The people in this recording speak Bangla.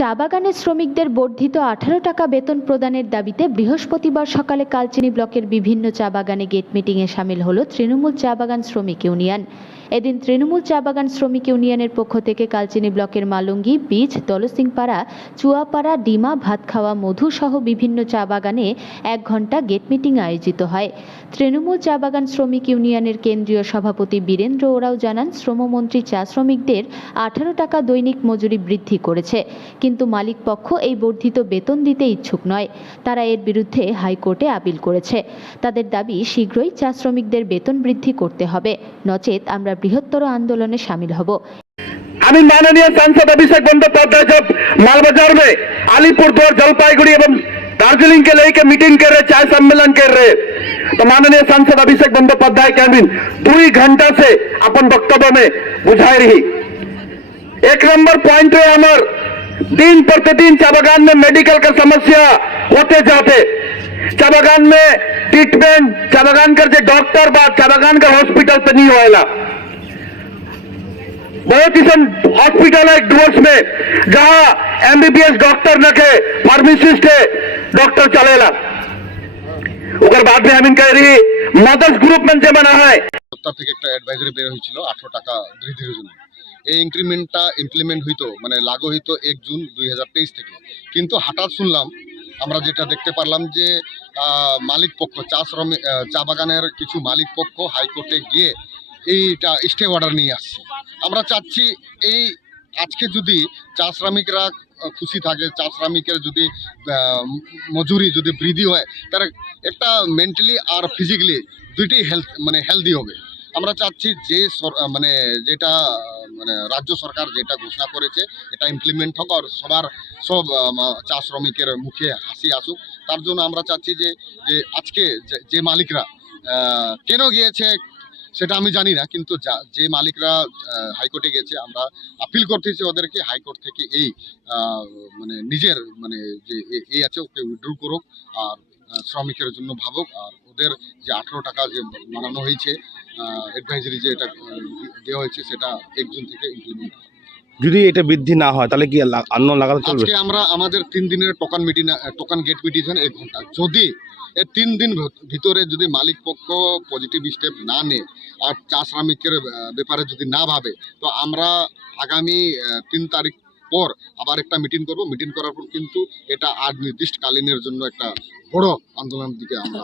চা বাগানের শ্রমিকদের বর্ধিত আঠারো টাকা বেতন প্রদানের দাবিতে বৃহস্পতিবার সকালে কালচিনি ব্লকের বিভিন্ন চা বাগানে গেট মিটিংয়ে সামিল হল তৃণমূল চা বাগান শ্রমিক ইউনিয়ন। এদিন তৃণমূল চা বাগান শ্রমিক ইউনিয়নের পক্ষ থেকে কালচিনি ব্লকের মালঙ্গি বীজ দলসিংপাড়া, চুয়াপাড়া, ডিমা, ভাতখাওয়া মধু সহ বিভিন্ন চা বাগানে এক ঘণ্টা গেট মিটিং আয়োজিত হয়। তৃণমূল চা বাগান শ্রমিক ইউনিয়নের কেন্দ্রীয় সভাপতি বীরেন্দ্র ওরাও জানান, শ্রমমন্ত্রী চা শ্রমিকদের আঠারো টাকা দৈনিক মজুরি বৃদ্ধি করেছে। কিন্তু মালিক পক্ষ এই বর্ধিত বেতন দিতে ইচ্ছুক নয় তারা এর বিরুদ্ধে হাইকোর্টে আপিল করেছে তাদের দাবি শীঘ্রই চা শ্রমিকদের বেতন বৃদ্ধি করতে হবে নচেত আমরা বৃহত্তর আন্দোলনে সামিল হব আমি माननीय सांसद अभिषेक बंदोपाध्याय जब माल बाजार में अलीपुर द्वार जलपाईगुड़ी एवं दार्जिलिंग के लेके मीटिंग कर रहे चाय सम्मेलन कर रहे तो माननीय सांसद अभिषेक बंदोपाध्याय कैबिन दुई घंटा से अपन वक्तव्य में बुझाई रही एक नंबर पॉइंट है हमार दिन प्रतिदिन चा बागान में मेडिकल का समस्या होते जाते चा बागान में ट्रीटमेंट चा बागान कर जो डॉक्टर बा चा बागान का हॉस्पिटल पे नहीं होएला बहुत ही सन हॉस्पिटल है डुअर्स में जहां एमबीबीएस डॉक्टर रखे फार्मासिस्ट है डॉक्टर चलेला ओकर बाद में हम कह रही मदर्स ग्रुप में जमाना है সপ্তাহ থেকে একটা অ্যাডভাইজারি বের হয়েছিল আঠারো টাকা বৃদ্ধির জন্য এই ইনক্রিমেন্টটা ইমপ্লিমেন্ট হইতো মানে লাগু হইতো এক জুন দুই হাজার তেইশ থেকে। কিন্তু হঠাৎ শুনলাম, আমরা যেটা দেখতে পারলাম যে মালিক পক্ষ, চা শ্রমিক চা বাগানের কিছু মালিক পক্ষ হাইকোর্টে গিয়ে এইটা স্টে অর্ডার নিয়ে আসছে। আমরা চাচ্ছি এই আজকে যদি চা শ্রমিকরা খুশি থাকে, চা শ্রমিকের যদি মজুরি যদি বৃদ্ধি হয় তার একটা মেন্টালি আর ফিজিক্যালি দুইটাই হেলথ মানে হেলদি হবে। আমরা চাচ্ছি যে মানে যেটা মানে রাজ্য সরকার যেটা ঘোষণা করেছে, এটা ইমপ্লিমেন্ট হোক আর সবার, সব চা শ্রমিকের মুখে হাসি আসুক। তার জন্য আমরা চাচ্ছি যে যে আজকে যে- মালিকরা কেন গিয়েছে সেটা আমি জানি না, কিন্তু যা- মালিকরা হাইকোর্টে গেছে, আমরা আপিল করতেছি ওদেরকে, হাইকোর্ট থেকে এই মানে নিজের মানে যে এই আছে, ওকে উইথড্র করুক আর শ্রমিকের জন্য ভাবুক আর ওদের যে আঠারো টাকা যে বাড়ানো হয়েছে অ্যাডভাইজারি যে এটা দেওয়া হয়েছে সেটা এক জুন থেকে ইমপ্লিমেন্ট যদি এটা বৃদ্ধি না হয় তাহলে কি আন্দোলন লাগাতে চলবে? আজকে আমরা আমাদের তিন দিনের টোকান মিটিং টোকান গেট মিটিং এক ঘণ্টা। যদি এই তিন দিন ভিতরে যদি মালিক পক্ষ পজিটিভ স্টেপ না নেয় আর চা শ্রমিকের ব্যাপারে যদি না ভাবে তো আমরা আগামী তিন তারিখ পর আবার একটা মিটিং করব। মিটিং করার পর কিন্তু এটা আর নির্দিষ্টকালীনের জন্য একটা বড় আন্দোলনের দিকে আমরা